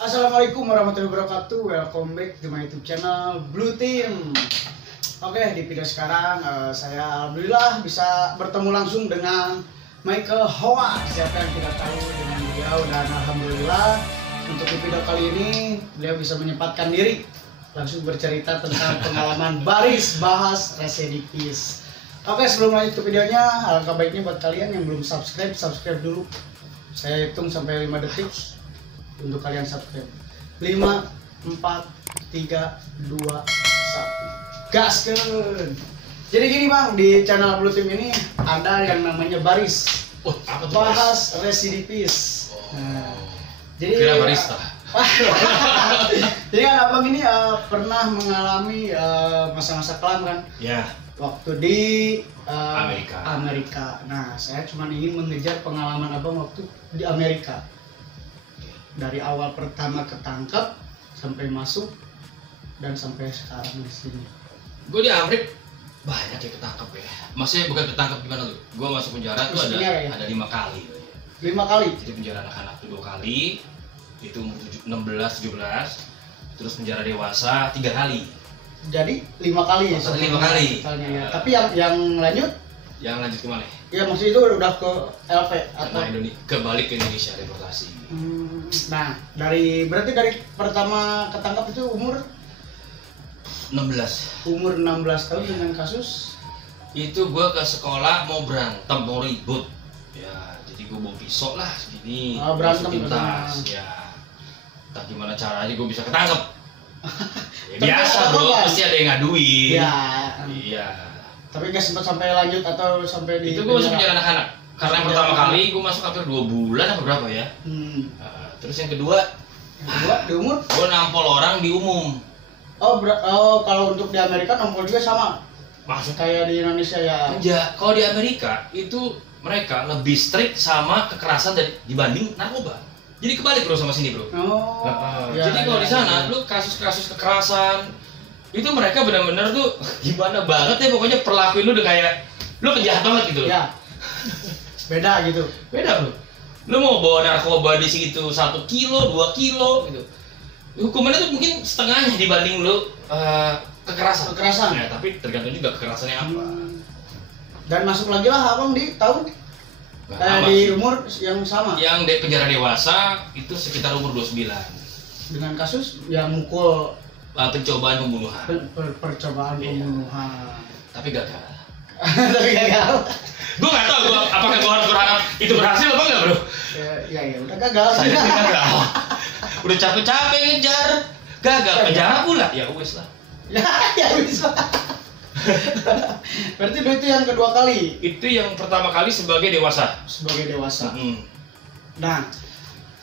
Assalamualaikum warahmatullahi wabarakatuh. Welcome back to my YouTube channel Blue Team. Oke, di video sekarang saya alhamdulillah bisa bertemu langsung dengan Michael Howard. Siapa yang tidak tahu dengan beliau, dan alhamdulillah untuk di video kali ini beliau bisa menyempatkan diri langsung bercerita tentang pengalaman baris bahas residivis. Oke, sebelum lanjut ke videonya, alangkah baiknya buat kalian yang belum subscribe dulu. Saya hitung sampai 5 detik untuk kalian subscribe. 5, 4, 3, 2, 1. Gaskeun. Jadi gini Bang, di channel Blue Team ini ada yang namanya baris. Apa tuh bahas residivis. Nah, jadi kira barista. Jadi kan Abang ini pernah mengalami masa-masa kelam kan? Ya. Waktu di Amerika. Nah, saya cuma ingin mengejar pengalaman Abang waktu di Amerika. Dari awal pertama ketangkap sampai masuk dan sampai sekarang di sini. Gue di Amerika banyak yang ketangkep ya. Maksudnya bukan ketangkep gimana tuh? Gue masuk penjara tuh ada 5 kali. 5 kali. Jadi penjara anak-anak tuh 2 kali. Itu umur 16, 17. Terus penjara dewasa 3 kali. Jadi 5 kali ya. 5 kali. Ya. Tapi yang lanjut? Yang lanjut kemana? Ya maksudnya itu udah ke LP atau kebalik ke Indonesia, deportasi. Nah, berarti dari pertama ketangkap itu umur 16. Umur 16 tahun dengan kasus itu gue ke sekolah mau berantem, mau ribut. Ya, jadi gue bawa pisau lah segini. Berantem tas. Ya. Entah gimana caranya gue bisa ketangkep. Ya, biasa bro, pasti ada yang ngaduin. Ya. Iya. Tapi nggak sempat sampai lanjut atau sampai di itu gue masuk penjara anak-anak. Karena yang pertama kali gue masuk hampir 2 bulan apa berapa ya. Terus yang kedua di umur? Gue nampol orang di umum. Kalau untuk di Amerika nampol juga sama? Maksud kayak di Indonesia ya? Enggak, kalau di Amerika itu mereka lebih strict sama kekerasan dibanding narkoba. Jadi kebalik bro sama sini bro. Jadi kalau di sana lu kasus-kasus kekerasan itu mereka benar-benar tuh gimana banget ya, pokoknya perlakuin lu udah kayak lu penjahat banget gitu. Ya. Beda gitu. Beda bro. Lu mau bawa narkoba di situ 1 kilo, 2 kilo gitu. Hukumannya tuh mungkin setengahnya dibanding lu kekerasan. Ya, tapi tergantung juga kekerasannya apa. Dan masuk lagi lah Abang di tahun di umur yang sama. Yang di penjara dewasa itu sekitar umur 29. Dengan kasus yang mukul, pencobaan pembunuhan. Percobaan pembunuhan. Tapi gagal. Tapi gagal. Gue nggak tahu apakah gue harus berharap itu berhasil apa enggak bro? Ya udah gagal. Saya gagal. Udah capek-capek ngejar, gagal penjara pula. Ya wes lah. Ya wes lah. Berarti itu yang kedua kali. Itu yang pertama kali sebagai dewasa. Nah,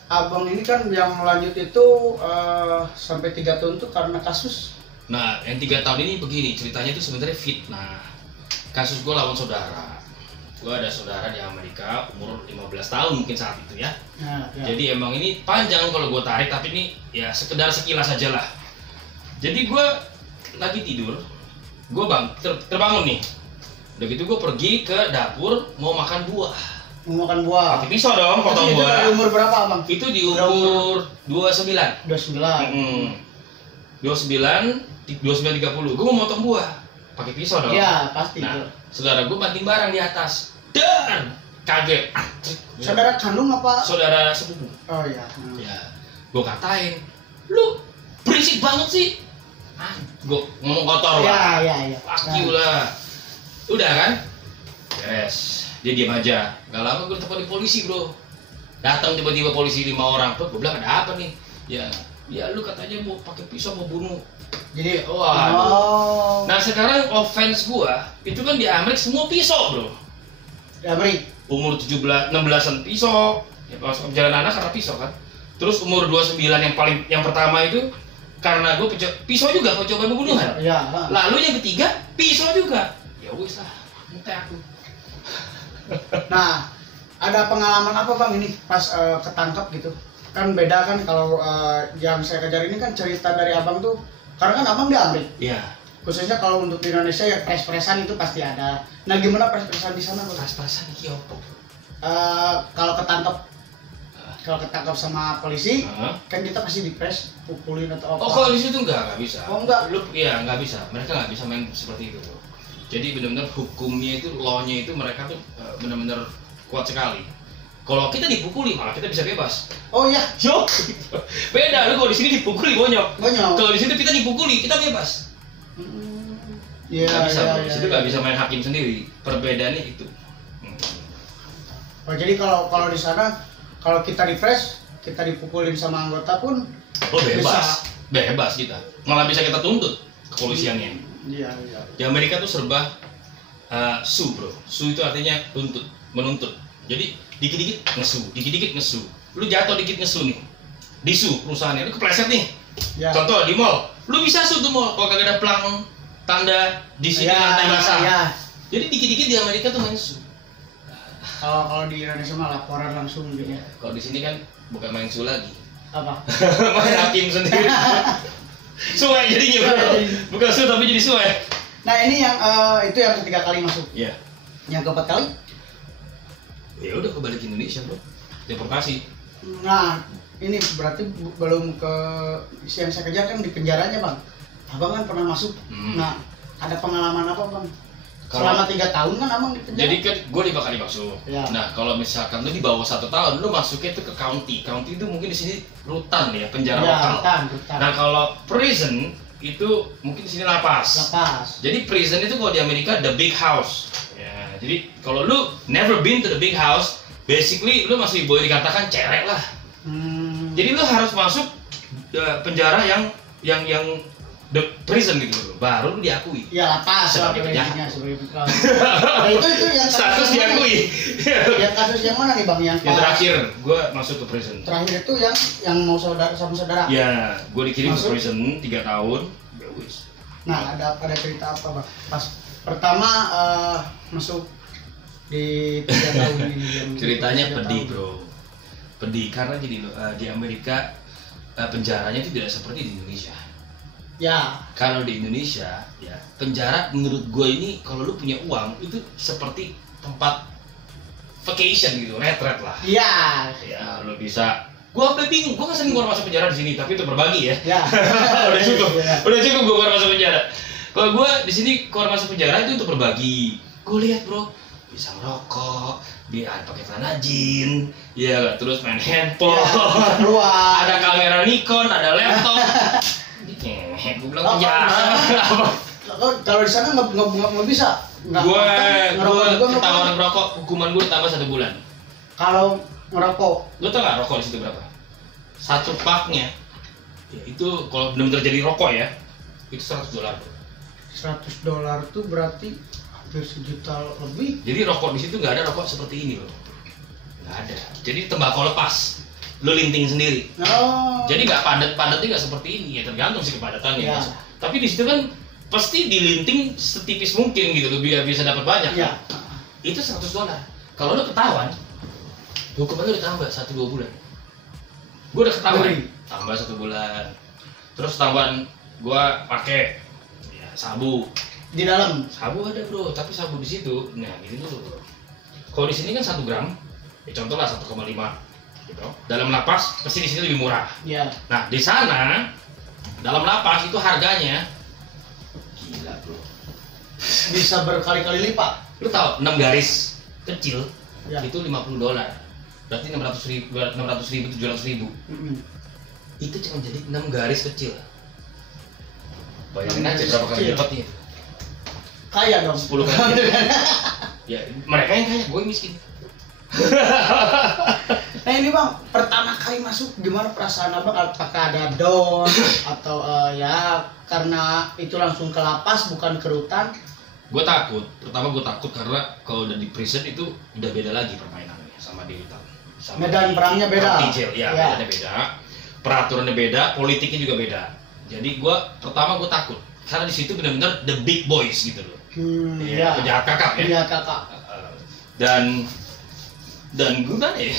Abang ini kan yang lanjut itu sampai 3 tahun tuh karena kasus. Nah, yang 3 tahun ini begini ceritanya itu sebenarnya fitnah. Kasus gue lawan saudara. Gue ada saudara di Amerika umur 15 tahun mungkin saat itu ya. Jadi emang ini panjang kalau gue tarik, tapi ini ya sekedar sekilas aja lah. Jadi gue lagi tidur, gue terbangun nih. Udah gitu gue pergi ke dapur mau makan buah. Pakai pisau dong, potong buah. Itu di umur berapa Bang? Itu di umur 29. 29 30. Gue mau motong buah. Pakai pisau dong. Iya, pasti. Nah, saudara gue banting barang di atas. Dan kaget. Saudara kandung apa? Saudara sepupu. Oh iya. Ya, gue katain, lu berisik banget sih. Gue ngomong kotor lah. Iya. Fuck you lah. Udah kan? Beres. Dia diam aja. Gak lama gue telepon polisi bro. Datang tiba-tiba polisi 5 orang. Gue bilang ada apa nih? Ya lu katanya mau pakai pisau mau bunuh. Jadi waduh. Nah sekarang offense gua itu kan di Amerika semua pisau bro. Di Amerika umur 16an pisau. Ya pas perjalanan anak karena pisau kan. Terus umur 29 yang pertama itu karena gua pisau juga percobaan pembunuhan. Iya. Lalu yang ketiga pisau juga. Ya wis lah, muntah aku. Nah, ada pengalaman apa Bang ini pas ketangkap gitu? Kan beda kan kalau yang saya kejar ini kan cerita dari Abang tuh, karena kan Abang di Amerika. Iya. Khususnya kalau untuk di Indonesia ya pres-presan itu pasti ada. Nah, gimana pres-presan di sana Bang? Pres-presan iki opo? Kalau ketangkap kalau ketangkap sama polisi, kan kita pasti dipres, pukulin atau apa? Oh, kalau di situ nggak bisa. Oh enggak? Lu ya nggak bisa. Mereka nggak bisa main seperti itu tuh. Jadi benar-benar hukumnya itu, law-nya itu mereka tuh benar-benar kuat sekali. Kalau kita dipukuli malah kita bisa bebas. Oh iya. Yo, beda. Lu kalau di sini dipukuli bonyok. Bonyok. Kalau di situ kita dipukuli kita bebas. Iya. Nggak bisa. Iya, Di situ nggak bisa main hakim sendiri. Perbedaannya itu. Oh jadi kalau di sana kalau kita refresh, kita dipukulin sama anggota pun bebas. Bebas kita. Malah bisa kita tuntut kepolisiannya. Iya. Di Amerika tuh serba sue, bro. Sue itu artinya tuntut, menuntut. Jadi dikit-dikit ngesu. Lu jatuh dikit ngesu nih. Disu perusahaannya, lu kepleset nih. Ya. Contoh di mall, lu bisa sue tuh mall kalau kagak ada pelang tanda di sini lantai basah. Ya. Jadi dikit-dikit di Amerika tuh main sue. Kalau di Indonesia mah laporan langsung gitu ya. Kalau di sini kan bukan main sue lagi. Apa? Main hakim sendiri. Suai jadinya, bro. Bukan sue tapi jadi suai. Nah ini yang itu yang ketiga kali masuk. Iya. Yang keempat kali? Ya udah kembali ke Indonesia, bro. Deportasi. Nah ini berarti belum ke yang saya kejar kan di penjaranya, Bang. Abang kan pernah masuk. Nah ada pengalaman apa, Bang? Selama 3 tahun kan abang di penjara. Jadi kan gue 5 kali masuk. Ya. Nah kalau misalkan lu di bawah 1 tahun, lu masuknya tuh ke county. County itu mungkin di sini rutan ya, penjara lokal. Rutan. Nah kalau prison itu mungkin di sini lapas. Jadi prison itu kalau di Amerika the big house. Ya, jadi kalau lu never been to the big house, basically lu masih boleh dikatakan cerek lah. Jadi lu harus masuk penjara yang the prison gitu loh, baru diakui. Ya lapas sebagai penjahat. Nah, itu yang status diakui. Yang kasus yang mana nih Bang? Yang terakhir, gue masuk ke prison. Terakhir itu yang mau saudara sama saudara. Ya, gue dikirim ke prison 3 tahun. Ya wis. Nah ada cerita apa Bang? Pas pertama masuk di 3 tahun ini. Ceritanya pedih bro. Pedih karena gini loh, di Amerika penjaranya itu tidak seperti di Indonesia. Ya. Kalau di Indonesia, ya penjara menurut gue ini kalau lu punya uang itu seperti tempat vacation gitu, retret lah. Iya. Ya, lu bisa. Gue sampai bingung, gue nggak sering keluar masuk penjara di sini, tapi itu berbagi ya. Ya. Udah cukup gue keluar masuk penjara. Kalau gue di sini keluar masuk penjara itu untuk berbagi. Gue lihat bro, bisa ngerokok, dia pakai celana jeans, ya terus main handphone, ya, ada kamera Nikon, ada laptop. Gue bilang penjara. Kalau di sana nggak bisa. Gue ketahuan ngerokok, hukuman gue tambah 1 bulan. Kalau ngerokok, lo tau nggak rokok di situ berapa? 1 paknya, ya itu kalau benar-benar jadi rokok ya, itu $100. $100 tuh berarti hampir 1 juta lebih. Jadi rokok di situ nggak ada rokok seperti ini loh, nggak ada. Jadi tembakau lepas. Lo linting sendiri. Jadi nggak padatnya nggak seperti ini ya, tergantung sih kepadatannya. Ya. Tapi di situ kan pasti dilinting setipis mungkin gitu lo biar bisa dapat banyak. Ya. Kan? Itu $100. Kalau lo ketahuan, hukuman lo ditambah 1-2 bulan. Gue udah ketahuan, tambah 1 bulan. Terus tambahan gue pakai ya, sabu. Di dalam sabu ada bro, tapi sabu di situ, nah gitu dulu bro. Kalau di sini kan 1 gram, ya contoh lah 1,5. Gitu. Dalam lapas pasti di sini lebih murah. Ya. Nah di sana dalam lapas itu harganya gila bro. Bisa berkali-kali lipat. Lu tahu 6 garis kecil ya. Itu $50. Berarti 600.000, 700.000. Itu cuma jadi 6 garis kecil. Bayangin aja berapa kali lipatnya. Kaya dong. 10 kali. Ya mereka yang kaya, gue miskin. Nah ini Bang, pertama kali masuk gimana perasaan Abang? Apakah ada down atau ya karena itu langsung ke lapas bukan ke rutan? Gue takut, pertama gue takut karena kalau udah di prison itu udah beda lagi permainannya sama di rutan. Medan perangnya beda. Ya, medannya beda, peraturannya beda, politiknya juga beda. Jadi pertama gue takut karena di situ benar-benar the big boys gitu loh. Penjahat kakak ya. Penjahat kakak. Dan gue kan ya.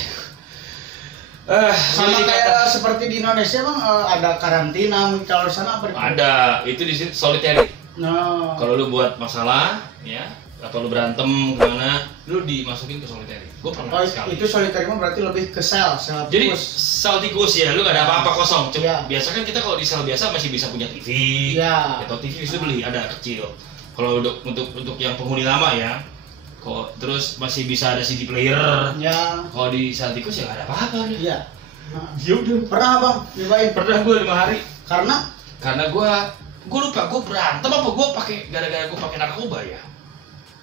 Sama kayak seperti di Indonesia Bang, ada karantina, kalau di sana apa? Ada, itu di situ solitary. No. Kalau lu buat masalah, ya apa lu berantem gimana, lu dimasukin ke solitary. Gue pernah sekali. Itu solitary mah berarti lebih ke sel Jadi tikus. sel tikus ya, lu gak ada apa-apa kosong. Ya. Biasa kan kita kalau di sel biasa masih bisa punya TV, ya. atau TV itu beli ada kecil. Kalau untuk yang penghuni lama ya, kok terus masih bisa ada CD player. Ya. Kalau di sel tikus ya gak ada apa-apa. Iya. Ya udah. Pernah bang, nyobain? Pernah gue 5 hari. Karena gue lupa gue berantem apa gue pakai gara-gara gue pakai narkoba ya.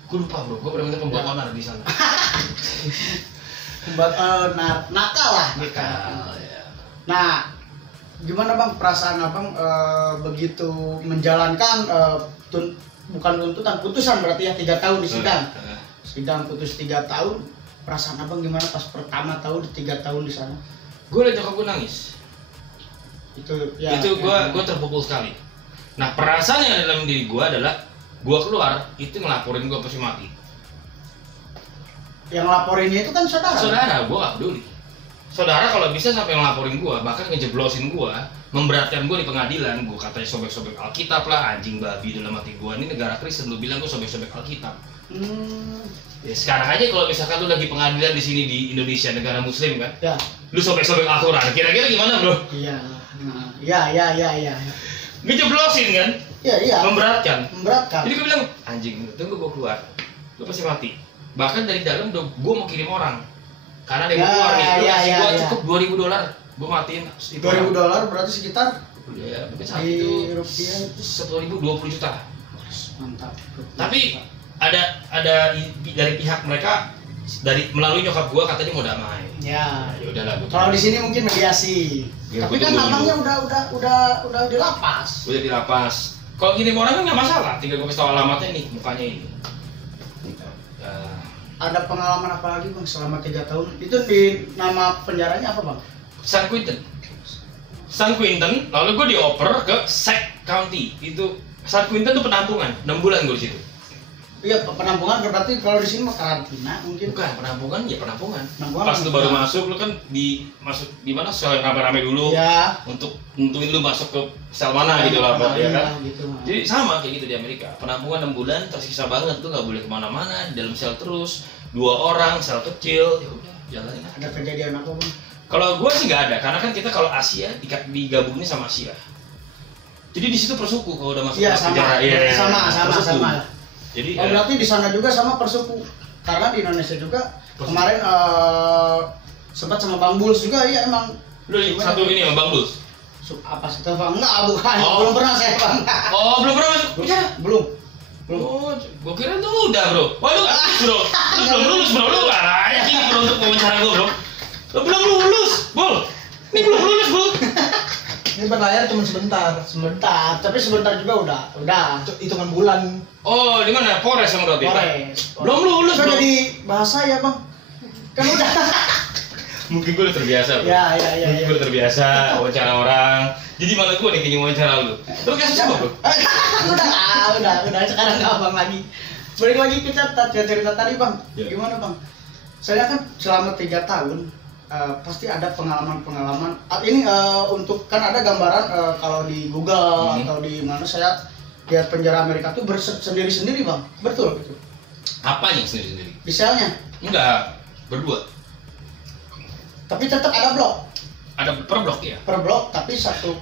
Gue lupa bro, gue benar-benar pembuat onar di sana. Buat nakal lah gitu. Ya. Nah, gimana bang perasaan abang begitu menjalankan bukan tuntutan, putusan berarti ya 3 tahun di sidang. Sidang putus 3 tahun. Perasaan abang gimana pas pertama tahun 3 tahun di sana? Gue liat nyokap gue nangis. Itu gue terpukul sekali. Nah perasaan yang ada dalam diri gue adalah gue keluar itu ngelaporin gue pasti mati. Yang laporinnya itu kan saudara. Gue gak peduli. Saudara kalau bisa sampai ngelaporin gue, bahkan ngejeblosin gue, memberatkan gue di pengadilan. Gue katanya sobek-sobek Alkitab lah, anjing babi dalam hati gue. Ini negara Kristen, lu bilang gue sobek-sobek Alkitab. Ya, sekarang aja kalau misalkan lu lagi pengadilan di sini di Indonesia, negara Muslim kan, ya. Lu sobek-sobek Al-Quran, kira-kira gimana bro? Iya. Ya. Ngejeblosin kan? Iya. Memberatkan. Memberatkan. Jadi gue bilang, anjing, tunggu gue keluar, gue pasti mati. Bahkan dari dalam gue mau kirim orang, karena dia keluar nih, lu kasih gue cukup $2.000, gue matiin. $2.000 berarti sekitar? Ya, mungkin saat itu rupiah 10.000 20 juta. Mantap. Tapi ada dari pihak mereka, melalui nyokap gue katanya mau damai. Ya. Ya udahlah. Kalau di sini mungkin mediasi. Ya, tapi kan abangnya udah di lapas. Udah di lapas. Kalau kirim orang kan nggak masalah, tinggal gue kasih tau alamatnya nih, mukanya ini. Ada pengalaman apa lagi bang selama 3 tahun? Itu di nama penjaranya apa bang? San Quentin. Lalu gue dioper ke Sac County. Itu San Quentin tuh penampungan, 6 bulan gue di situ. Iya, penampungan berarti kalau di sini mah karantina mungkin. Bukan, penampungan. Penampungan Pas lu baru masuk, lu kan masuk di mana sel yang rame-rame dulu. Ya. Untuk nentuin lu masuk ke sel mana gitu lah, ya kan? Gitu. Jadi sama kayak gitu di Amerika. Penampungan 6 bulan tersiksa banget, tuh nggak boleh kemana-mana, di dalam sel terus. 2 orang, sel kecil, ya udah jalanin. Ada kejadian apa bang? Kalau gue sih nggak ada, karena kan kita kalau Asia digabungnya sama Asia. Jadi di situ persuku kalau udah masuk ke penjara. Iya, sama. Jadi berarti di sana juga sama persuku. Karena di Indonesia juga kemarin sempat sama Bang Bulls juga, iya emang. Lu satu ini sama Bang Bulls? Apa sih bang? Enggak, bukan. Oh. Belum pernah saya bang. Oh, belum pernah masuk penjara? Belum. Oh, gua kira tuh udah bro. Wah lu bro, lu belum lulus bro, lu gak layak ini bro untuk wawancara gua bro. Lu belum lulus, Bol. Ini belum lulus bro. Ini berlayar cuma sebentar, tapi sebentar juga udah hitungan bulan. Oh, di mana? Polres sama berarti? Polres. Belum lulus bro. Jadi bahasa ya bang. Kan udah. Mungkin gue udah terbiasa bro. Ya. Mungkin gue udah terbiasa wawancara orang. Jadi malah gue nih kayaknya wawancara lu. Lu kasus apa bro? udah sekarang nggak abang lagi. Balik lagi kita cerita tadi bang. Ya. Gimana bang? Saya kan selama 3 tahun pasti ada pengalaman. Ini untuk kan ada gambaran kalau di Google atau di mana saya lihat penjara Amerika tuh sendiri-sendiri bang. Betul gitu. Apa yang sendiri-sendiri? Di selnya? Enggak, berdua. Tapi tetap ada blok. Ada per blok ya? Per blok tapi satu.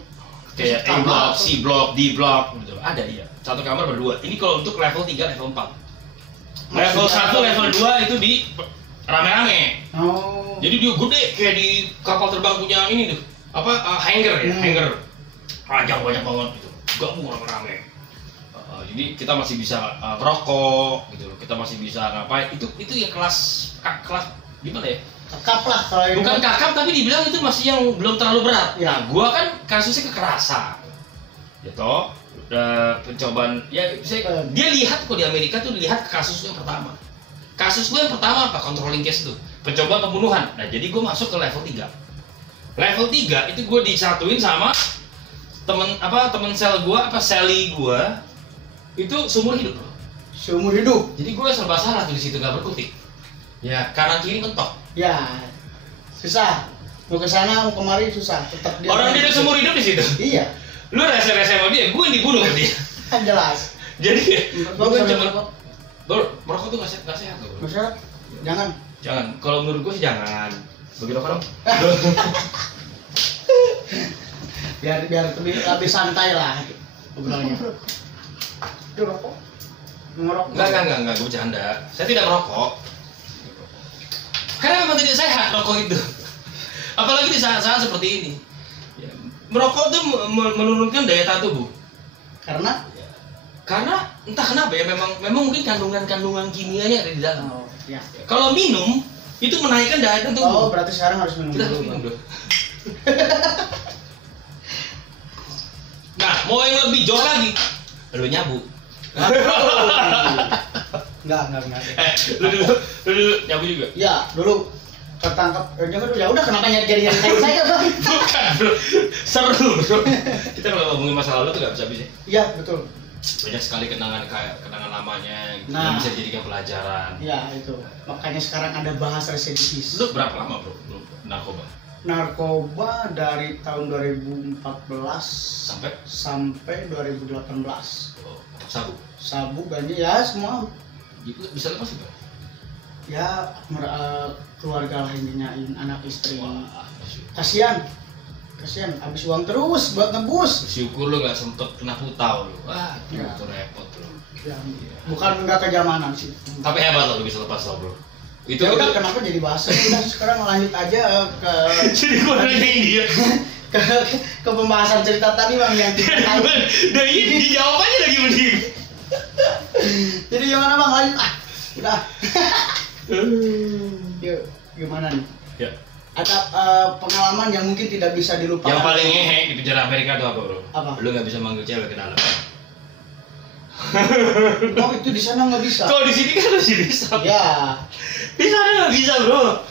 Kayak A blok, C blok, D blok gitu. Ada iya. Satu kamar berdua. Ini kalau untuk level 3, level 4. Level 1, level 2 itu di rame-rame. Oh. Jadi dia gede kayak di kapal terbang punya ini tuh. Hangar ya, hangar. Panjang banyak banget gitu. Gabung rame-rame. Jadi kita masih bisa ngerokok gitu loh. Kita masih bisa ngapain. Itu ya kelas gimana ya? Kakap lah kalau ini. Bukan kakap tapi dibilang itu masih yang belum terlalu berat. Ya. Nah, gua kan kasusnya kekerasan. Gitu. Pencobaan ya dia lihat kok di Amerika tuh lihat kasus yang pertama. Kasus gue yang pertama apa? Controlling case tuh. Pencobaan pembunuhan. Nah, jadi gue masuk ke level 3. Level 3 itu gue disatuin sama temen sel gue, seli gue itu seumur hidup bro. Seumur hidup. Jadi gue serba salah tuh di situ gak berkutik. Ya, kanan kiri mentok. Ya. Susah. Mau ke sana, mau kemari susah. Tetap dia. Orang dia udah seumur hidup di situ. Iya. Lu rese-rese sama dia, gue yang dibunuh sama dia. Kan jelas. Jadi gue cuma Bro, merokok tuh nggak sehat loh. Nggak sehat? Jangan. Jangan. Kalau menurut gue sih jangan. Bagi rokok dong. biar lebih santai lah obrolannya. Itu rokok. Ngerokok. Enggak, gue bercanda. Saya tidak merokok. Karena memang tidak sehat rokok itu. Apalagi di saat-saat seperti ini. Ya, merokok itu menurunkan daya tahan tubuh. Karena entah kenapa ya, memang mungkin kandungan kimianya ada di dalam. Oh, ya. Kalau minum itu menaikkan daya tahan tubuh. Oh, berarti sekarang harus minum Kita dulu. harus minum dulu. Nah, mau yang lebih jauh lagi, lu nyabu. Enggak. Lu dulu nyabu juga. Ya, dulu ketangkap. Ya udah kenapa nyari saya, Bang? Bukan, bro. Seru, bro. Kita kalau ngomongin masa lalu tuh gak bisa habis ya. Iya, betul. Banyak sekali kenangan lamanya gitu, Nah. yang bisa dijadikan pelajaran. Iya, itu. Makanya sekarang ada bahas residivis. Lu berapa lama, bro, narkoba? Narkoba dari tahun 2014 Sampai 2018. sabu. Sabu, ganja, ya semua. Bisa lepas juga? Ya, keluarga lah intinya, anak istri. Wah, Kasian, habis uang terus buat nebus. syukur lu gak sempet kena putau lu. Wah, Ya. itu repot bro. Ya, bukan nggak kejamanan sih. Tapi hebat lo lu bisa lepas lo bro. Itu Ya udah, kenapa jadi bahasa? Udah sekarang lanjut aja ke jadi gua nanya dia. ke pembahasan cerita tadi, Bang, yang kita tahu. Dan ini dijawab aja lagi mending. Jadi gimana, Bang? Lanjut. Udah. Yuk, gimana nih? Ya. Ada pengalaman yang mungkin tidak bisa dilupakan. Yang paling ngehe di penjara Amerika tuh apa bro? Apa? Lu nggak bisa manggil cewek ke dalam. Oh, itu di sana nggak bisa. Kalau di sini kan masih bisa. Ya. Di sana nggak bisa bro.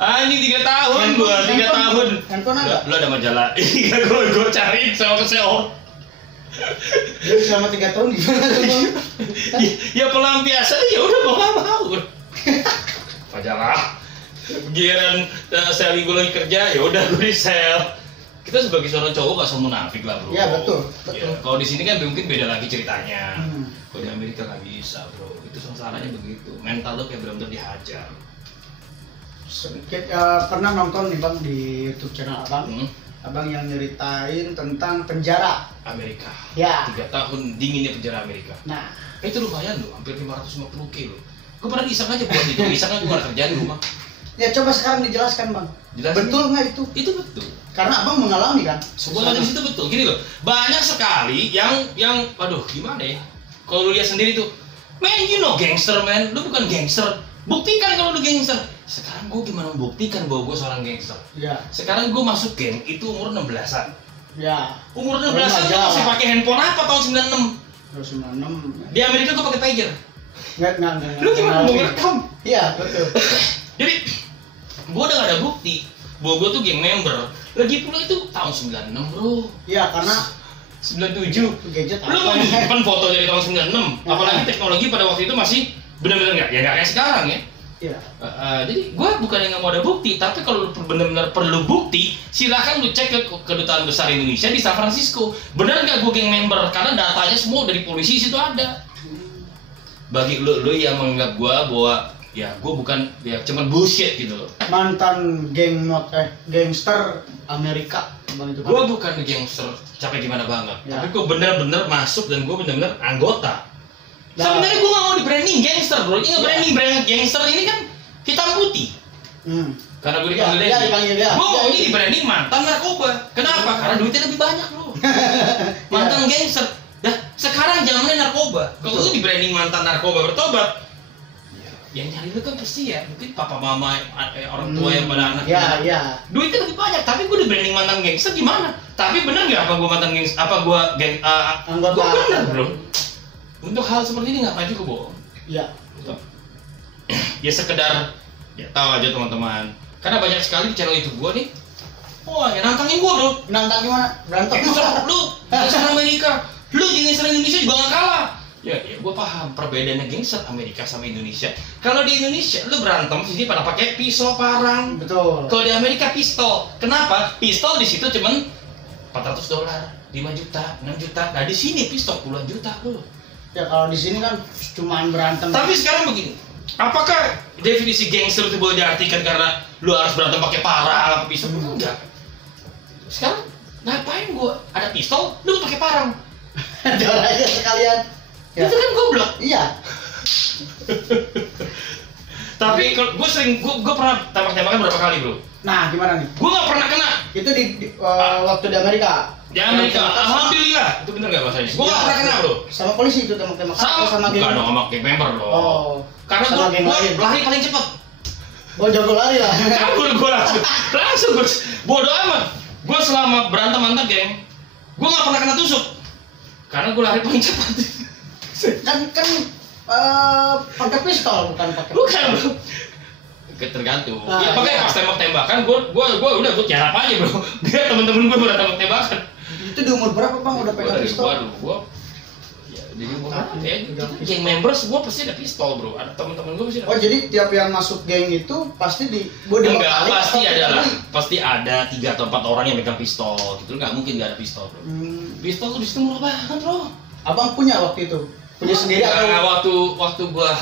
Ini 3 tahun gua, 3 tahun. Handphone ada? Lu ada majalah? Iya, gua cariin seo. Jadi selama 3 tahun gimana tuh, Bang? Ya pelampiasan ya udah mau nggak mau. Majalah. Giliran selling gue lagi kerja, ya udah gue di sel. Kita sebagai seorang cowok gak semua munafik lah bro. Ya betul. Ya, kalau di sini kan mungkin beda lagi ceritanya. Hmm. Kalau di Amerika nggak bisa bro. Itu sengsaranya begitu. Mental lo kayak benar-benar dihajar. Sedikit pernah nonton nih, Bang, di YouTube channel Abang. Abang yang nyeritain tentang penjara Amerika. Ya. 3 tahun dinginnya penjara Amerika. Nah, Itu lumayan loh, hampir 550 kilo. Gue pernah iseng aja buat itu. Iseng kan gue gak kerja di rumah. ya coba sekarang dijelaskan, Bang. Jelasin. Betul nggak itu? Itu betul. Karena Abang mengalami kan. Sebuah di situ betul. Gini loh, banyak sekali yang aduh gimana ya? Kalau lu lihat sendiri tuh, man you know gangster man, lu bukan gangster. Buktikan kalau lu gangster. Sekarang gue gimana membuktikan bahwa gue seorang gangster? Ya. Sekarang gue masuk geng itu umur 16-an. Ya. Umur 16-an gue masih pakai handphone apa tahun 96? Terus 96. Di Amerika gue pakai pager. Enggak. Lu gimana mau ngerekam? Iya, betul. Jadi gue udah gak ada bukti bahwa gue tuh geng member. Lagi pula itu tahun 96 bro. Iya, karena 97. gadget Lu mau nyimpen foto dari tahun 96, apalagi teknologi pada waktu itu masih benar-benar nggak kayak sekarang ya. Iya. Jadi gue bukan yang nggak mau ada bukti, tapi kalau lu benar-benar perlu bukti, silakan lu cek ke kedutaan besar Indonesia di San Francisco. Benar nggak gue geng member? Karena datanya semua dari polisi situ ada. Bagi lu yang menganggap gue bahwa ya gue bukan ya cuman bullshit gitu loh. Mantan gangster Amerika, Bang, itu kan. Gue bukan gangster capek gimana banget, Ya. tapi gue benar-benar masuk dan gue benar-benar anggota. Nah. Sebenarnya gue gak mau di branding gangster bro, ini Ya. brand gangster ini kan hitam putih. Karena gue dipanggil Ya, dipanggil dia. gue maunya Ya. di branding mantan narkoba. Kenapa? Karena duitnya lebih banyak bro. Mantan gangster. Dah sekarang zamannya narkoba. Kalau lu di branding mantan narkoba bertobat, yang nyari lu kan pasti ya mungkin papa mama orang tua yang pada anak. Ya. Duitnya lebih banyak, tapi gue di branding mantan gangster gimana? Tapi bener nggak apa gue mantan gangster? Apa gue Anggota. gue bener bro. Untuk hal seperti ini ngapain juga bohong? Iya. Ya sekedar ya tahu aja teman-teman. Karena banyak sekali di channel itu gue nih. Wah, yang nantangin gue bro. Nantang gimana? Berantem. Lu gangster Amerika, lu gangster Indonesia juga gak kalah. Ya gue paham perbedaannya gangster Amerika sama Indonesia. Kalau di Indonesia lu berantem sini pada pakai pisau parang. Betul. Kalau di Amerika pistol. Kenapa? Pistol di situ cuman $400, 5 juta, 6 juta. Nah di sini pistol puluhan juta bro. Ya kalau di sini kan cuman berantem. Tapi sekarang begini, apakah definisi gangster itu boleh diartikan karena lu harus berantem pakai parang, pakai pisau? Enggak. Sekarang ngapain gua ada pistol, lu pakai parang? Jual aja sekalian. Ya. Itu kan goblok. Iya. Tapi kalau gue pernah tembak-tembakan berapa kali, bro? Nah, gimana nih? Gue nggak pernah kena. Itu waktu di Amerika. Di Amerika, alhamdulillah. Itu bener nggak bahasanya? Gue nggak pernah kena, bro. Sama polisi itu tembak-tembak. Sama geng. Enggak dong, sama geng member dong. Oh. Karena sama gue geng lain. lari paling cepet. Oh, jago lari lah. Kabur gue langsung gue bodoh amat. Gue selama berantem antar geng, gue nggak pernah kena tusuk. Karena gue lari paling cepat. kan pakai pistol bukan pakai. Bukan, bro. Tergantung. Ya makanya pas tembak-tembakan, gue tiarap aja, bro. Biar temen-temen gue udah tembak-tembakan. Itu di umur berapa bang udah pegang pistol? Waduh, gue ya di umur berapa ya? Geng members gue pasti ada pistol, bro. Ada temen-temen gue pasti ada. Oh jadi tiap yang masuk geng itu pasti enggak, pasti ada 3 atau 4 orang yang megang pistol gitu. Nggak mungkin nggak ada pistol, bro. Pistol tuh di situ murah banget, bro. Abang punya waktu itu? Punya sendiri atau? Waktu gua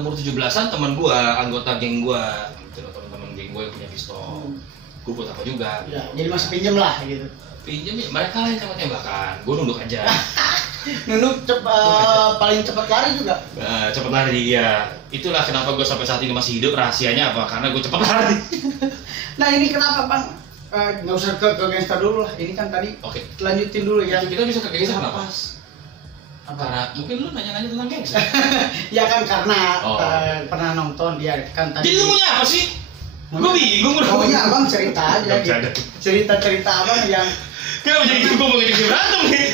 umur 17-an, teman gua, anggota geng gua, gitu loh, teman-teman geng gua yang punya pistol. Gua buat apa juga. Ya, jadi masih pinjem lah gitu. Pinjem ya, mereka lain tembak-tembakan, gua nunduk aja. Nunduk paling cepat lari juga. Cepet lari ya. Itulah kenapa gua sampai saat ini masih hidup, rahasianya apa? Karena gua cepet lari. Nah ini kenapa bang? Nggak usah ke gangster dulu lah. Ini kan tadi. Oke. Lanjutin dulu ya. Kita bisa ke gangster kenapa? Karena mungkin lu nanya-nanya tentang gangster. Ya kan karena pernah nonton dia kan tadi. Jadi lu maunya apa sih? Gue bingung udah. Pokoknya abang cerita aja gitu. Cerita abang yang kenapa jadi gue mau ngejek berantem nih?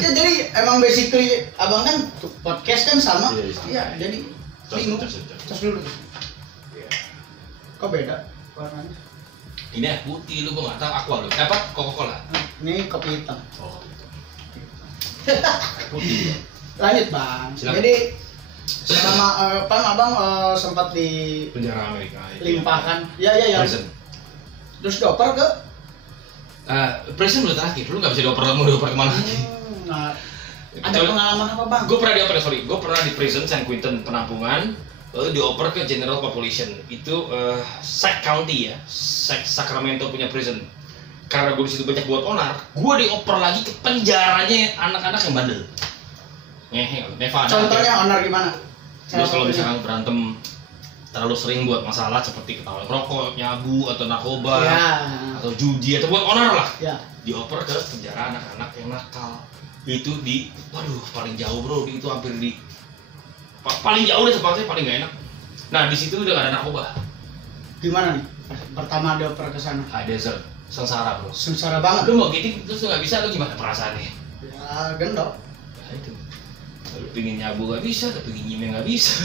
Ya jadi emang basically abang kan podcast kan sama. Iya jadi bingung. Terus dulu. Kok beda warnanya? Ini air putih lu, gue nggak tahu. Aqua lu apa? Coca-Cola. Ini kopi hitam. Oh. Lanjut bang. Silakan. Jadi selama abang sempat di penjara Amerika. Limpahkan. Ya. Prison. Terus dioper ke? Prison udah terakhir. Lu nggak bisa dioper kemana lagi. Nah, ada pengalaman apa bang? Gue pernah di prison San Quentin penampungan. Lalu dioper ke General Population. Itu Sac County ya, Sacramento punya prison. Karena gue disitu banyak buat onar, gue dioper lagi ke penjaranya anak-anak yang bandel. Nevada. Contohnya onar gimana? Terus kalau misalkan berantem terlalu sering buat masalah seperti ketahuan rokok, nyabu atau narkoba, atau judi atau buat onar lah, dioper ke penjara anak-anak yang nakal. Itu waduh paling jauh bro, itu hampir paling jauh deh tempatnya, paling gak enak. Nah di situ udah gak ada narkoba. Gimana nih? Pertama dioper ke sana? Desert, sengsara bro. Sengsara banget. Lu mau giting terus lu nggak bisa, lu gimana perasaannya? Ya gendok. Nah itu. Lu pingin nyabu nggak bisa, lu pingin nyimeng nggak bisa.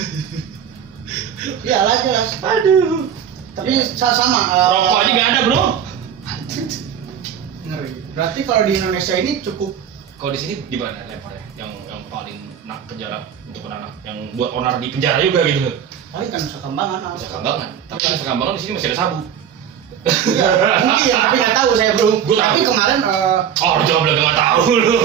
Iya lah jelas. Aduh. Tapi sama. Rokok aja nggak ada bro. Ngeri. Berarti kalau di Indonesia ini cukup. Kalau di sini di mana levelnya? Yang paling penjara untuk anak yang buat onar di penjara juga gitu. Paling kan Nusa Kambangan. Nusa Kambangan. Tapi Nusa Kambangan di sini masih ada sabu. Ya, mungkin tapi nggak tahu saya bro. Tapi kemarin jawab lagi nggak tahu lu.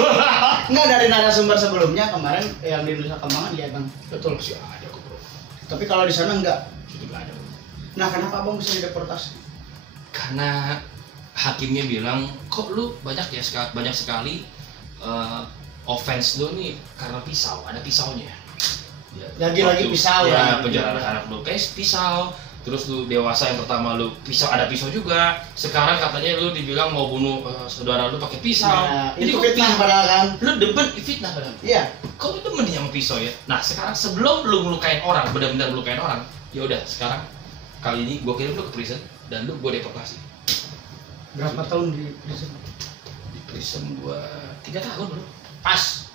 Nggak, dari narasumber sebelumnya kemarin yang di Nusa Kambangan ya bang. Betul. Masih ada kok bro. Tapi kalau di sana enggak. Itu nggak ada. Nah kenapa abang bisa dideportasi? Karena hakimnya bilang kok lu banyak sekali offense lu nih karena pisau, ada pisaunya. Lagi-lagi pisau ya. Penjara anak-anak lu kayak pisau. Terus lu dewasa yang pertama lu ada pisau juga. Sekarang katanya lu dibilang mau bunuh saudara lu pakai pisau. Nah, jadi itu fitnah padahal kan. Lu demen fitnah padahal. Iya. Kok lu demen dia sama pisau ya? Nah, sekarang sebelum lu melukain orang, benar-benar melukain orang, ya udah sekarang kali ini gua kirim lu ke prison dan lu gua deportasi. Berapa tahun di prison? Di prison gua 3 tahun bro. Pas.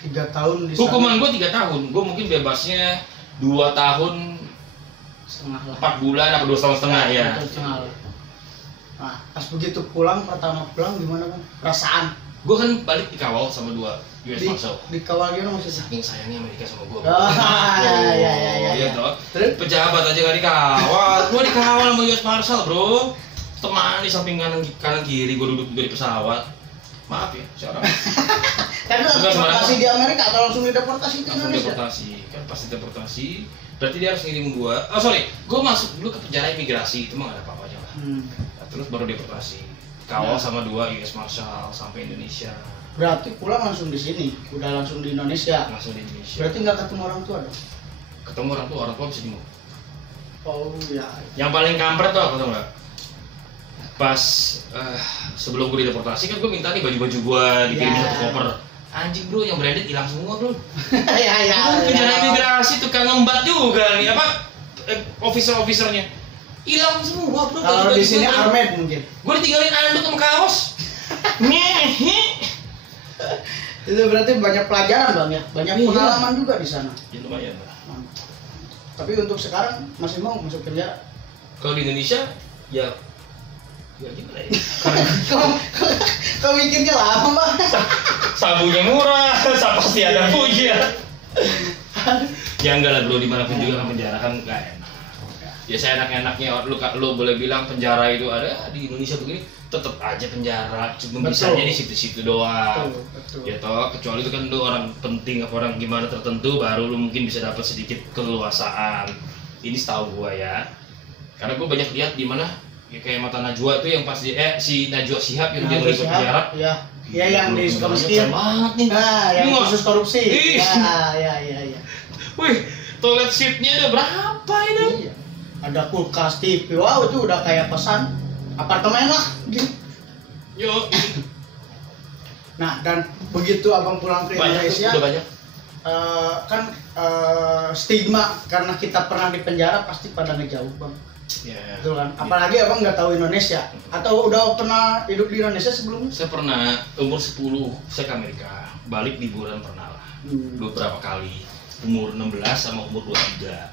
3 tahun di sana. Hukuman gua 3 tahun. Gua mungkin bebasnya 2 tahun setengah lah. 4 bulan atau 2 tahun setengah ya. Nah, pas begitu pertama pulang gimana kan? Perasaan? Gue kan balik dikawal sama 2 US Marshal. Dikawal gimana maksudnya? Saking sayangnya Amerika sama gue. Iya toh. Pejabat aja gak dikawal. Gue dikawal sama US Marshal bro. Teman di samping kanan kiri, gue duduk juga di pesawat. Maaf ya, seorang. Karena deportasi di Amerika atau langsung dideportasi ke langsung Indonesia? Deportasi, kan pasti deportasi. Berarti dia harus ngirim gua. Oh sorry, gua masuk dulu ke penjara imigrasi, itu mah gak ada apa-apanya lah. Nah, terus baru deportasi. Kawal sama 2 US Marshal sampai Indonesia. Berarti pulang langsung di sini, udah langsung di Indonesia. Langsung di Indonesia. Berarti nggak ketemu orang tua dong? Ketemu orang tua bisa jenguk. Oh ya. Yang paling kampret tuh apa tau nggak? Pas sebelum gue deportasi kan gue minta nih baju-baju gue dikirim satu koper. Anjing bro, yang branded hilang semua bro. ya. Penjara imigrasi tukang ngembat juga nih apa officernya hilang semua bro. Kalau di sini Armed mungkin. Gue ditinggalin anduk sama kaos. Itu berarti banyak pelajaran bang ya, banyak pengalaman juga di sana. Ya lumayan lah. Tapi untuk sekarang masih mau masuk penjara? Kalau di Indonesia ya gimana ya? Kau mikirnya lama bang? Sabunnya murah, pasti ada pujian. Ya enggak lah bro, dimanapun juga kan penjara kan nggak enak. Ya saya enak-enaknya lu boleh bilang penjara itu ada di Indonesia begini, tetap aja penjara, cuma bisanya di situ-situ doang. Betul. Ya toh, kecuali itu kan lu orang penting apa orang gimana tertentu baru lu mungkin bisa dapat sedikit keleluasaan. Ini setahu gua ya. Karena gua banyak lihat di mana ya kayak Mata Najwa itu yang pas si Najwa Shihab yang dia masuk penjara. Iya. Ya yang di Sukamiskin. Banget nih. Nah, yang khusus korupsi. Ya. Wih, toilet seatnya ada berapa ini? Iya. Ada kulkas, TV, wow itu udah kayak pesan apartemen lah gitu. Yo. Nah dan begitu abang pulang ke Indonesia, udah banyak. Stigma karena kita pernah di penjara pasti pada ngejauh bang. Ya. Betul kan? Apalagi abang nggak tahu Indonesia atau udah pernah hidup di Indonesia sebelumnya? Saya pernah umur 10 saya ke Amerika, balik liburan pernah lah. Beberapa kali. Umur 16 sama umur 23.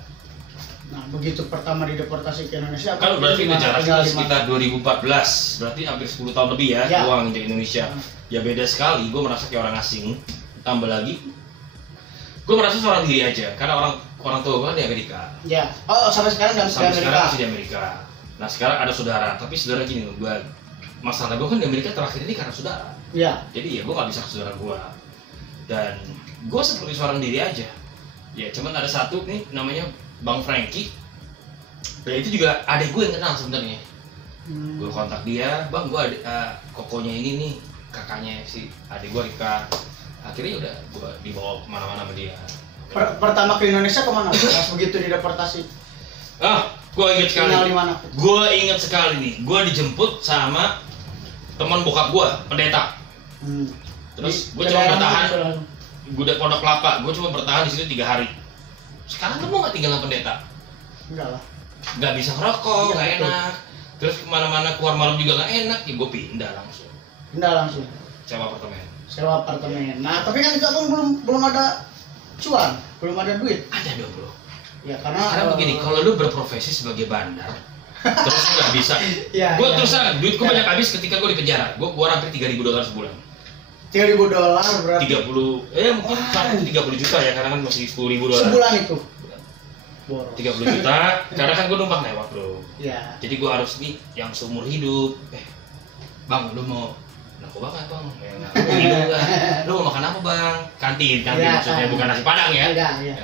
Nah, begitu pertama dideportasi ke Indonesia, kan berarti jaraknya sekitar 2014, berarti hampir 10 tahun lebih ya, uang di Indonesia. Ya beda sekali, gue merasa kayak orang asing. Tambah lagi, gue merasa seorang diri aja, karena orang tua gue kan di Amerika. Ya, oh sampai sekarang sekarang masih di Amerika. Nah sekarang ada saudara, tapi saudara gini loh, masalah gue kan di Amerika terakhir ini karena saudara. Ya. Jadi ya gue gak bisa ke saudara gue. Dan gue seperti seorang diri aja. Ya cuman ada satu nih namanya Bang Frankie, dan itu juga adik gue yang kenal sebenarnya. Gue kontak dia, bang gue kokonya ini nih kakaknya si adik gue Rika. Akhirnya udah gue dibawa kemana-mana sama dia. Pertama ke Indonesia kemana? Pas begitu dideportasi. Gue inget sekali. Gue inget sekali nih, gue dijemput sama teman bokap gue, pendeta. Terus gue cuma bertahan. Gue udah Pondok Kelapa, gue cuma bertahan di situ 3 hari. Sekarang lu mau nggak tinggal sama pendeta? Enggak lah. Nggak bisa ngerokok, nggak enak. Terus kemana-mana keluar malam juga nggak enak, ya gue pindah langsung. Sewa apartemen. Nah tapi kan itu abang belum ada cuan, belum ada duit. Ada dong bro. Ya karena begini, kalau lu berprofesi sebagai bandar, terus nggak bisa. Gue terus duit gue banyak habis ketika gue di penjara. Gue keluar hampir $3.000 sebulan. $3.000 berarti 30, mungkin sampai 30 juta ya, karena kan masih $10.000 sebulan itu. 30 juta, karena kan gue numpang lewat bro. Iya. Jadi gue harus nih yang seumur hidup. Bang, lu mau narkoba nggak bang? Hidup kan? Lu mau makan apa bang? Kantin ya, maksudnya bukan nasi padang ya? Iya.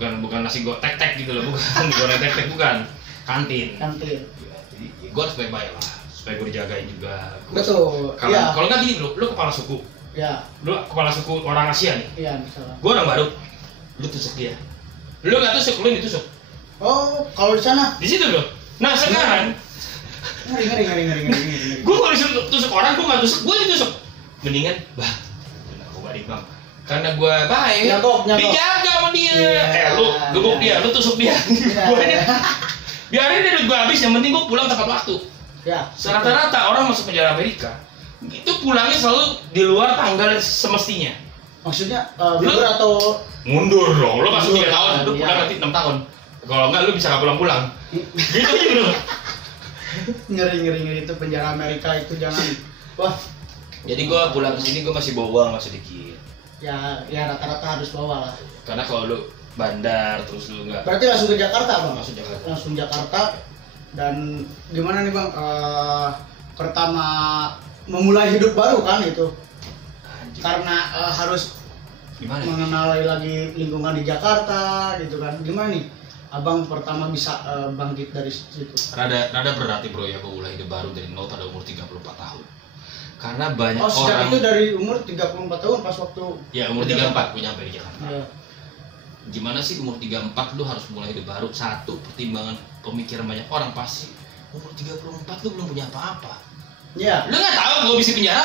Bukan nasi tek-tek gitu loh, bukan goreng tek-tek, bukan. Kantin. Jadi gue harus baik-baik lah, supaya gue dijagain juga. Betul. Kalau nggak gini bro, lu kepala suku. Ya. Lu kepala suku orang Asia nih. Iya misalnya. Gue orang baru, lu tusuk dia. Lu nggak tusuk, lu yang ditusuk. Oh, kalau di sana? Di situ bro. Nah sekarang. Ngeri. Gue kalau disuruh tusuk orang, gue nggak tusuk, gue ditusuk. Mendingan, bang, aku balik bang. Karena gue baik, dijaga sama dia. Lu gebuk dia, lu tusuk dia. Biarin dia duit gue habis, yang penting gue pulang tepat waktu. Ya. Rata-rata orang masuk penjara Amerika itu pulangnya selalu di luar tanggal semestinya. Maksudnya mundur atau mundur dong? Lo masuk 3 tahun, lo pulang nanti 6 tahun. Kalau enggak lo bisa nggak pulang-pulang. Gitu bro. Ngeri itu penjara Amerika itu jangan. Wah. Jadi gue pulang ke sini gue masih bawa uang masih sedikit. Ya rata-rata harus bawa lah. Karena kalau lo bandar terus lo nggak. Berarti langsung ke Jakarta bang? Langsung Jakarta. Dan gimana nih bang, pertama memulai hidup baru kan itu. Anjing. Karena harus Gimana? mengenali lagi lingkungan di Jakarta gitu kan. Gimana nih abang pertama bisa bangkit dari situ? Rada berat bro ya, gue mulai hidup baru dari nol pada umur 34 tahun. Karena banyak sejak orang itu dari umur 34 tahun pas waktu ya umur 34 gue nyampe di Jakarta. Ya. Gimana sih umur 34 lu harus mulai hidup baru? Satu, pertimbangan pemikiran banyak orang pasti umur 34 lu belum punya apa-apa. Ya. Lu nggak tahu gue bisa penjara.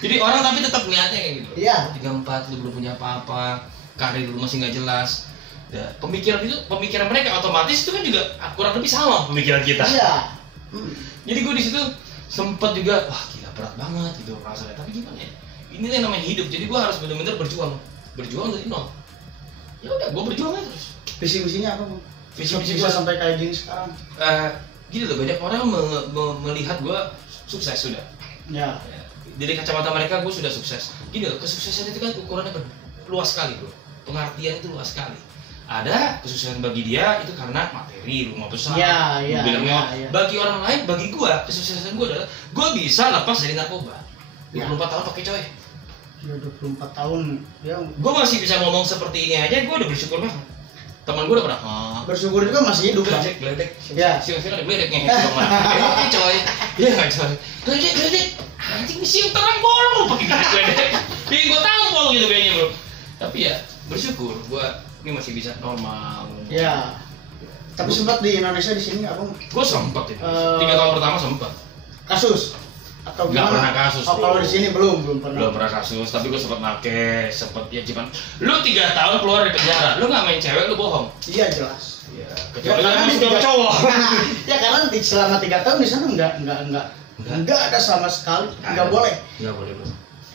Jadi orang tapi tetap niatnya kayak gitu. Iya. 34 lu belum punya apa-apa, karir lu masih nggak jelas. Ya, pemikiran mereka otomatis itu kan juga kurang lebih sama pemikiran kita. Iya. Jadi gue di situ sempet juga wah gila berat banget gitu rasanya. Tapi gimana ya? Ini yang namanya hidup. Jadi gue harus benar-benar berjuang dari nol. Ya udah, gue berjuang aja terus. Visi misinya apa, Bang? Visi-misi bisa gua- sampai kayak gini sekarang. Gini loh, banyak orang melihat gue sukses sudah. Ya. Dari kacamata mereka gue sudah sukses. Gini loh, kesuksesan itu kan ukurannya luas sekali bro. Pengertian itu luas sekali. Ada kesuksesan bagi dia itu karena materi, rumah besar, Iya, mobil mewah. iya. Bagi orang lain, bagi gue kesuksesan gue adalah gue bisa lepas dari narkoba. Ya. 24 tahun pakai coy. Ya 24 tahun ya. Gue masih bisa ngomong seperti ini aja, gue udah bersyukur banget. Teman gue udah pernah Bersyukur juga masih hidup, Bang. geledek, Ya. siang-siang ada geledeknya coy. Iya nggak coy, geledek, anjing siang terang bolong pakai geledek, bikin gue tampol gitu kayaknya bro. Tapi ya bersyukur, gue ini masih bisa normal. Ya. Tapi sempat di Indonesia di sini abang Gue sempat itu, 3 tahun pertama sempat. kasus atau Nggak gimana? pernah kasus, Oh, bro. kalau di sini belum pernah. Belum pernah kasus, tapi gue sempat make, sempat ya cuman lu 3 tahun keluar dari penjara, lu nggak main cewek, lu bohong. Iya jelas. Iya, Ya, kecuali karena lu di sudah tiga- cowok. Ya karena selama 3 tahun di sana enggak ada sama sekali, enggak boleh. Nggak boleh bro.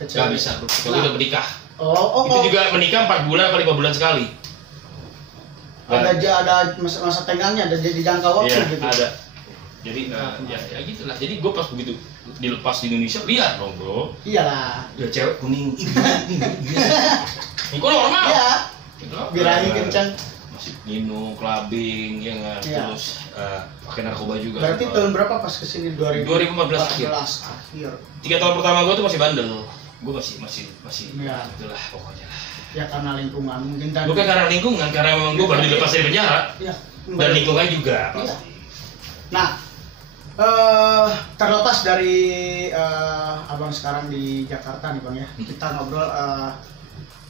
Kecuali- Nggak bisa bro, kecuali Nah. udah menikah. Oh, Itu juga menikah 4 bulan atau 5 bulan sekali. ada masa tenggangnya, ada di jangka waktu Iya, gitu. ada. Jadi ya gitulah. Jadi gue pas begitu dilepas di Indonesia, lihat dong bro. Iyalah. Ya cewek kuning, ini kok normal. Iya. Gitu. Birahi kencang. Masih minum, clubbing, ya nggak. Iya. Terus pakai narkoba juga. Berarti sempat. tahun berapa pas kesini? 2014 akhir. akhir. 3 tahun pertama gue tuh masih bandel. Gue masih Iya. itulah pokoknya. Ya karena lingkungan mungkin dan Bukan karena lingkungan, karena memang gue baru dilepas dari penjara. Iya. Dan lingkungan juga Iya. pasti. Nah, terlepas dari abang sekarang di Jakarta nih bang ya, kita ngobrol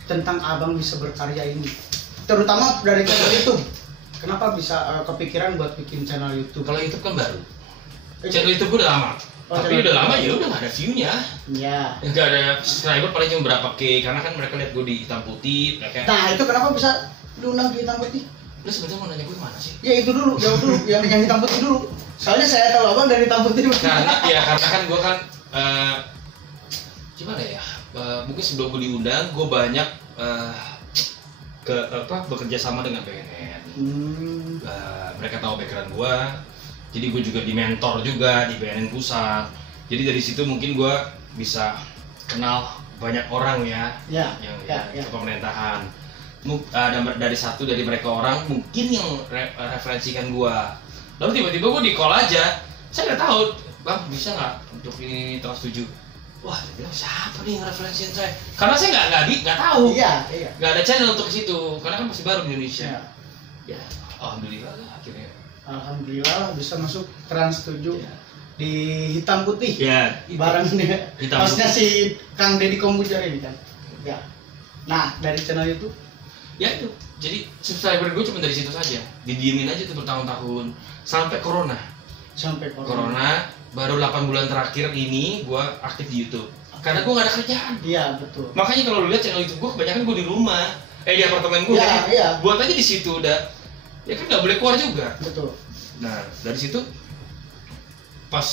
tentang abang bisa berkarya ini, terutama dari channel YouTube. Kenapa bisa kepikiran buat bikin channel YouTube? Kalau YouTube kan baru. Channel YouTube gue udah lama. Oh, Tapi channel udah lama YouTube. ya udah nggak ada view-nya. Ya. Nggak ada subscriber, paling cuma berapa K. Karena kan mereka lihat gue di hitam putih. Kayak Nah itu kenapa bisa diundang di hitam putih? lu sebenarnya mau nanya gue mana sih? Ya itu dulu, jawab dulu, yang hitam putih dulu. Soalnya saya tahu abang dari hitam putih. Karena kan gue kan gimana ya? Mungkin sebelum gue diundang, gue banyak bekerja sama dengan BNN. Mereka tahu background gue, jadi gue juga di mentor juga di BNN pusat. Jadi dari situ mungkin gue bisa kenal banyak orang ya, Ya, yang ya. ke pemerintahan. Dari satu dari mereka orang mungkin yang referensikan gue. Lalu tiba-tiba gue di call aja, saya nggak tahu, bang bisa nggak untuk ini Trans 7? Wah, dia bilang siapa nih yang referensiin saya? Karena saya nggak tahu. Iya. Nggak ada channel untuk situ, karena kan masih baru di Indonesia. Ya. Ya, alhamdulillah lah akhirnya. Alhamdulillah bisa masuk Trans 7 Ya. di hitam putih. Ya, Bareng dia. Hitam Hostnya putih. si Kang Deddy Komputer ini kan. Ya. Nah, dari channel itu Ya itu. Jadi subscriber gue cuma dari situ saja. Didiemin aja tuh bertahun-tahun sampai corona. sampai Corona baru 8 bulan terakhir ini gue aktif di YouTube. Karena gue gak ada kerjaan. Iya, betul. Makanya kalau lu lihat channel YouTube gue kebanyakan gue di rumah. Di apartemen gue. Iya, iya. Buat aja di situ udah. Ya kan nggak boleh keluar juga. Betul. Nah, dari situ pas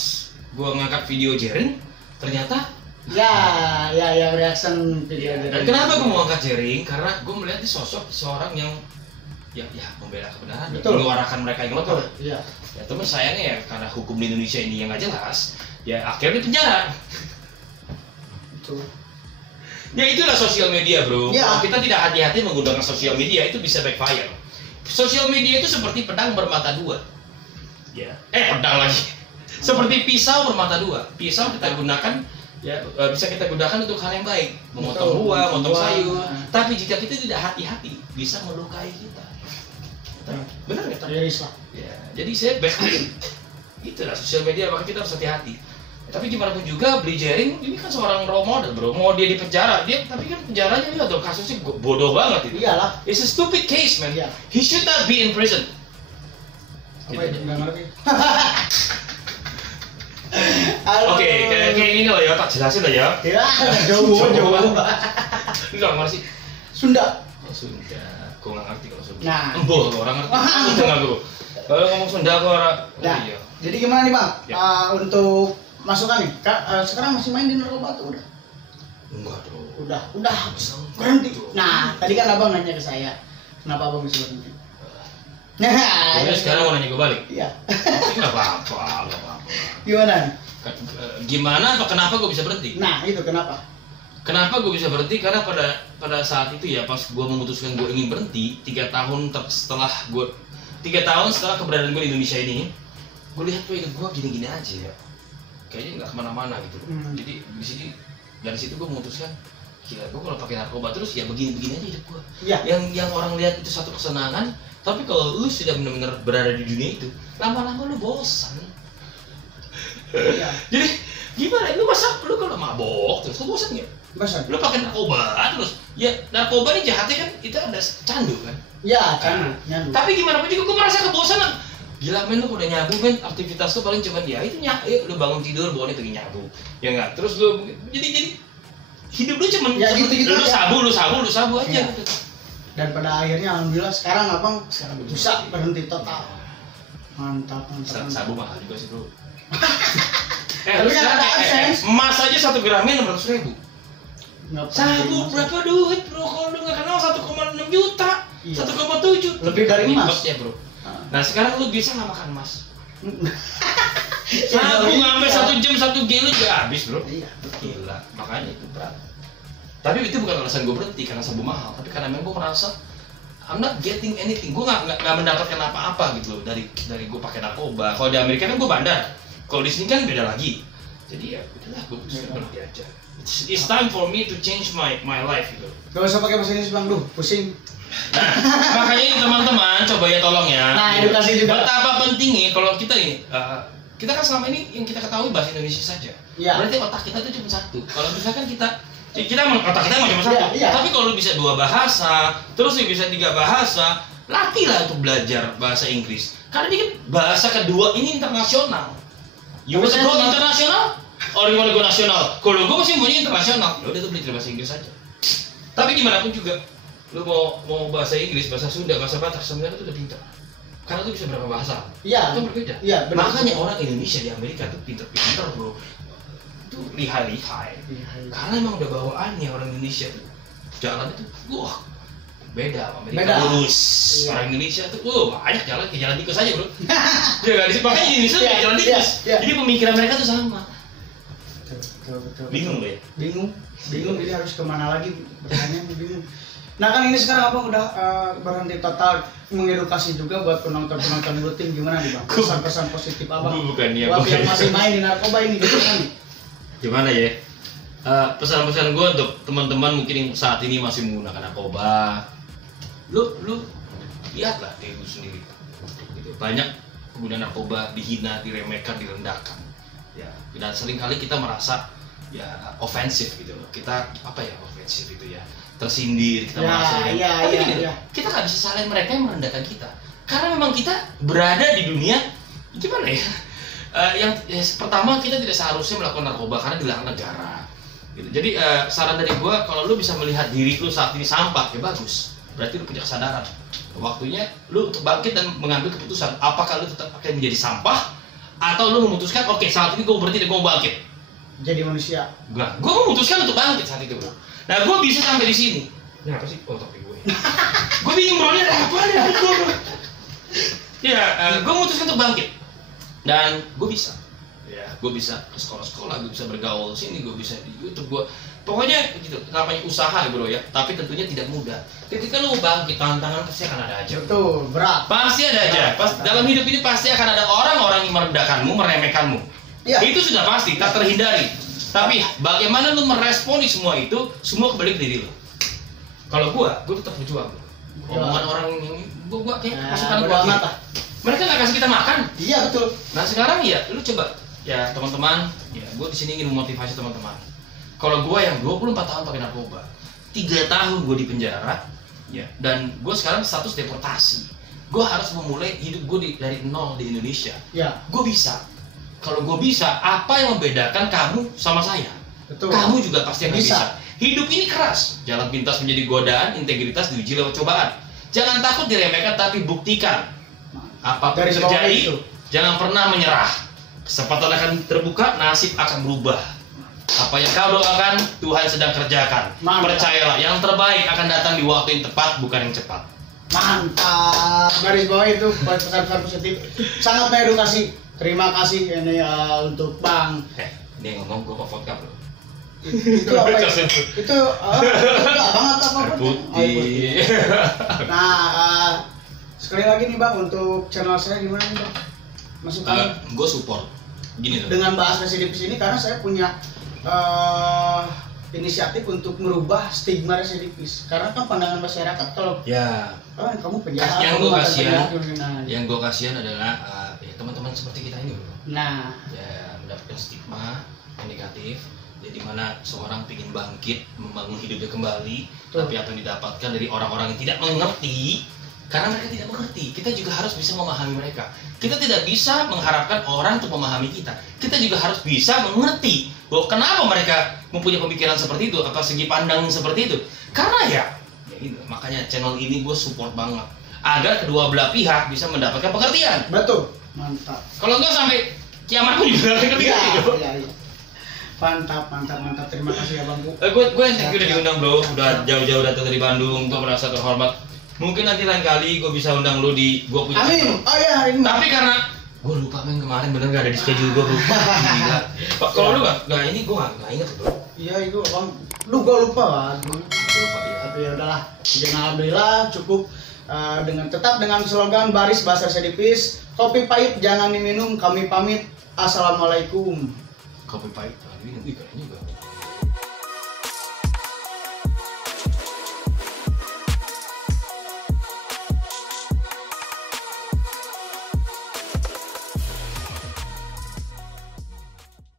gue ngangkat video Jering, ternyata Ya, yang reaction video dan dari- kenapa gue mau angkat Jering? Karena gue melihat di sosok seorang yang ya membela kebenaran, Betul. menyuarakan mereka yang Betul. lemah. Iya. Ya tapi sayangnya ya karena hukum di Indonesia ini yang nggak jelas, ya akhirnya di penjara. Betul. Ya itulah sosial media bro. Ya. Kalau kita tidak hati-hati menggunakan sosial media itu bisa backfire. Sosial media itu seperti pedang bermata dua. Ya. Pedang lagi. Seperti pisau bermata dua. Pisau kita gunakan ya bisa kita gunakan untuk hal yang baik, memotong buah, memotong sayur. Tapi jika kita tidak hati-hati, bisa melukai kita. Benar nggak? Ya, jadi saya backlink. Itulah sosial media, maka kita harus hati-hati. Tapi gimana pun juga, Bli Jering ini kan seorang role model, bro. Mau dia di penjara, tapi kan penjaranya lihat dong, kasusnya bodoh banget itu. Iyalah. It's a stupid case, man. Iya. He should not be in prison. Apa itu? Nggak ngerti. Oke, kayak gini lah ya, tak jelasin lah ya. Ya, jauh. Lu nggak ngerti sih? Sunda. Oh, Sunda. Gue nggak ngerti kalau Sunda. Nah. Embo, orang ngerti. Itu nggak gue. Kalau ngomong Sunda, gue orang. Nah, iya. jadi gimana nih Bang? Ya. Untuk masukan nih, sekarang masih main di narkoba tuh udah? Enggak dong. Udah berhenti. Nah, tadi kan abang nanya ke saya, kenapa abang bisa berhenti? Nah, Jadi sekarang mau nanya gue balik. Iya. Nggak apa-apa. Gimana nih? Gimana atau kenapa gue bisa berhenti? Nah, itu kenapa? Kenapa gue bisa berhenti? Karena pada saat itu ya, pas gue memutuskan gue ingin berhenti, 3 tahun setelah keberadaan gue di Indonesia ini, gue lihat tuh hidup gue gini-gini aja ya, kayaknya nggak kemana-mana gitu. Jadi dari situ gue memutuskan, gila, gue kalau pakai narkoba terus ya begini-begini aja hidup gue. Iya. Yang orang lihat itu satu kesenangan, tapi kalau lu sudah benar-benar berada di dunia itu, lama-lama lu bosan. Iya. Jadi gimana? Lu kalau mabok terus lu bosan nggak? Bosan. Lu pakai narkoba terus, ya narkoba ini jahatnya kan itu ada candu kan? Ya, candu. Tapi gimana pun juga gue merasa kebosanan. Gila men, lu udah nyabu men, aktivitas lu paling cuma ya itu lu bangun tidur bawaannya pergi nyabu, ya nggak? Terus lu jadi hidup lu cuma ya, gitu lu sabu aja ya. gitu. Dan pada akhirnya alhamdulillah sekarang abang bisa berhenti total. Mantap. Sabu mahal juga sih bro. Tapi kan ada AdSense. Emas aja 1 gramnya 600.000. Sabu berapa duit bro? Kalau lu nggak kenal 1,6 juta, iya. 1,7. Lebih dari emas ya bro. Nah sekarang lu bisa nggak makan emas? Sabu ngambil 1 jam 1 kilo juga habis bro. Iya. Gila, makanya itu berat. Tapi itu bukan alasan gue berhenti karena sabu mahal, tapi karena memang gue merasa I'm not getting anything. Gue nggak mendapatkan apa-apa gitu loh dari gue pakai narkoba. Kalau di Amerika kan gue bandar, kalau di sini kan beda lagi. Jadi ya udahlah, gue berhenti aja. It's time for me to change my life gitu. Gak usah pakai bahasa Inggris bang, pusing. Nah, makanya ini teman-teman coba ya tolong ya. Nah, edukasi juga. Betapa pentingnya kalau kita ini, kita kan selama ini yang kita ketahui bahasa Indonesia saja. Ya. Berarti otak kita tuh cuma satu. Kalau misalkan otak kita emang cuma satu. Ya. Tapi kalau lu bisa 2 bahasa, terus lu bisa 3 bahasa, latihlah untuk belajar bahasa Inggris. Karena ini kan bahasa kedua ini internasional. You want to go internasional? Or you want to go nasional? Kalau gue masih maunya internasional, ya udah tuh belajar bahasa Inggris aja. Tapi gimana pun juga, lu mau bahasa Inggris, bahasa Sunda, bahasa Batak, sebenarnya itu udah pintar. Karena lu bisa berapa bahasa? Iya. Itu berbeda. Iya, benar. Makanya orang Indonesia di Amerika tuh pintar-pintar bro. Itu lihai-lihai. Karena emang udah bawaannya orang Indonesia tuh jalan itu, wah beda sama Amerika. Lurus. Iya. Orang Indonesia tuh, banyak jalan ke jalan tikus aja bro. Ya kan, makanya di Indonesia kayak jalan tikus. Jadi pemikiran mereka tuh sama. Betul. Bingung ya? Bingung. Jadi harus kemana lagi bertanya bingung. Nah kan ini sekarang abang udah berhenti total, mengedukasi juga buat penonton rutin, gimana nih bang? Pesan-pesan positif abang bukan ya, buat yang masih main di narkoba ini gimana nih? Gimana ya? Pesan-pesan gue untuk teman-teman mungkin yang saat ini masih menggunakan narkoba, lu lihatlah diri lu sendiri. Gitu. Banyak pengguna narkoba dihina, diremehkan, direndahkan. Ya, dan seringkali kita merasa ya ofensif gitu loh. Kita ofensif itu ya, tersindir, kita merasa tapi gini, kita nggak bisa salahin mereka yang merendahkan kita, karena memang kita berada di dunia gimana ya, pertama kita tidak seharusnya melakukan narkoba karena dilarang negara gitu. Jadi saran dari gua, kalau lu bisa melihat diri lu saat ini sampah, ya bagus, berarti lu punya kesadaran, waktunya lu untuk bangkit dan mengambil keputusan apakah lu tetap akan menjadi sampah atau lu memutuskan oke, saat ini gua berhenti dan gua bangkit jadi manusia. Gue memutuskan untuk bangkit saat itu bro. Nah gue bisa sampai di sini. Ini apa sih? Oh topi gue. Gue bingung bro, ini ada apa nih? Ya, gue memutuskan untuk bangkit dan gue bisa. Ya, gue bisa ke sekolah-sekolah, gue bisa bergaul sini, gue bisa di YouTube, gue pokoknya gitu. Namanya usaha ya bro ya, tapi tentunya tidak mudah. Ketika lu bangkit, tantangan pasti akan ada aja. Betul, berat. Pasti ada aja. Dalam hidup ini pasti akan ada orang-orang yang merendahkanmu, meremehkanmu. Ya. Itu sudah pasti, tak terhindari. Tapi bagaimana lu meresponi semua itu, semua kembali ke diri lu. Kalau gue tetap berjuang. Omongan orang ini, gue kayak masukan gue gitu. Mereka nggak kasih kita makan. Iya betul. Nah sekarang ya, lu coba ya teman-teman, ya gue di sini ingin memotivasi teman-teman. Kalau gue yang 24 tahun pakai narkoba, 3 tahun gue di penjara, ya, dan gue sekarang status deportasi. Gue harus memulai hidup gue dari nol di Indonesia. Ya. Gue bisa. Kalau gue bisa, apa yang membedakan kamu sama saya? Betul. Kamu juga pasti akan bisa. Hidup ini keras. Jalan pintas menjadi godaan, integritas diuji lewat cobaan. Jangan takut diremehkan, tapi buktikan. Apapun terjadi, jangan pernah menyerah. Kesempatan akan terbuka, nasib akan berubah. Apa yang kau doakan, Tuhan sedang kerjakan. Mantap. Percayalah, yang terbaik akan datang di waktu yang tepat, bukan yang cepat. Mantap. Garis bawah itu pesan-pesan positif, sangat mengedukasi. Terima kasih ini untuk Bang. Ini ngomong gue kok vodka bro. Itu apa ya? Itu enggak banget apa putih. Nah, sekali lagi nih Bang, untuk channel saya gimana nih Bang? Masukan? Gue support. Gini loh. Dengan bahas residivis ini karena saya punya inisiatif untuk merubah stigma residivis. Karena kan pandangan masyarakat kalau kamu penjahat, yang gue kasihan adalah ya teman-teman seperti kita ini bro. Nah, ya mendapatkan stigma yang negatif. Ya dimana seorang ingin bangkit, membangun hidupnya kembali, tapi apa yang didapatkan dari orang-orang yang tidak mengerti. Karena mereka tidak mengerti, kita juga harus bisa memahami mereka. Kita tidak bisa mengharapkan orang untuk memahami kita. Kita juga harus bisa mengerti bahwa kenapa mereka mempunyai pemikiran seperti itu, apa segi pandang seperti itu. Karena ya itu, makanya channel ini gue support banget agar kedua belah pihak bisa mendapatkan pengertian. Betul, mantap. Kalau enggak sampai kiamat pun juga ngerti. Iya. Mantap. Terima kasih ya Bang. Gue yang thank you udah diundang bro, udah jauh-jauh datang dari Bandung, gue merasa terhormat. Mungkin nanti lain kali gue bisa undang lu di gue punya. Amin. Oh iya, ini. Tapi karena gue lupa main kemarin bener gak ada di schedule gue bro. Gila. Pak kalau lu nggak ini gue nggak inget bro. Iya itu Bang. Gue lupa lah. Tapi ya udahlah. Jadi alhamdulillah cukup tetap dengan slogan baris bahasa residivis. Kopi pahit jangan diminum. Kami pamit. Assalamualaikum. Kopi pahit, ini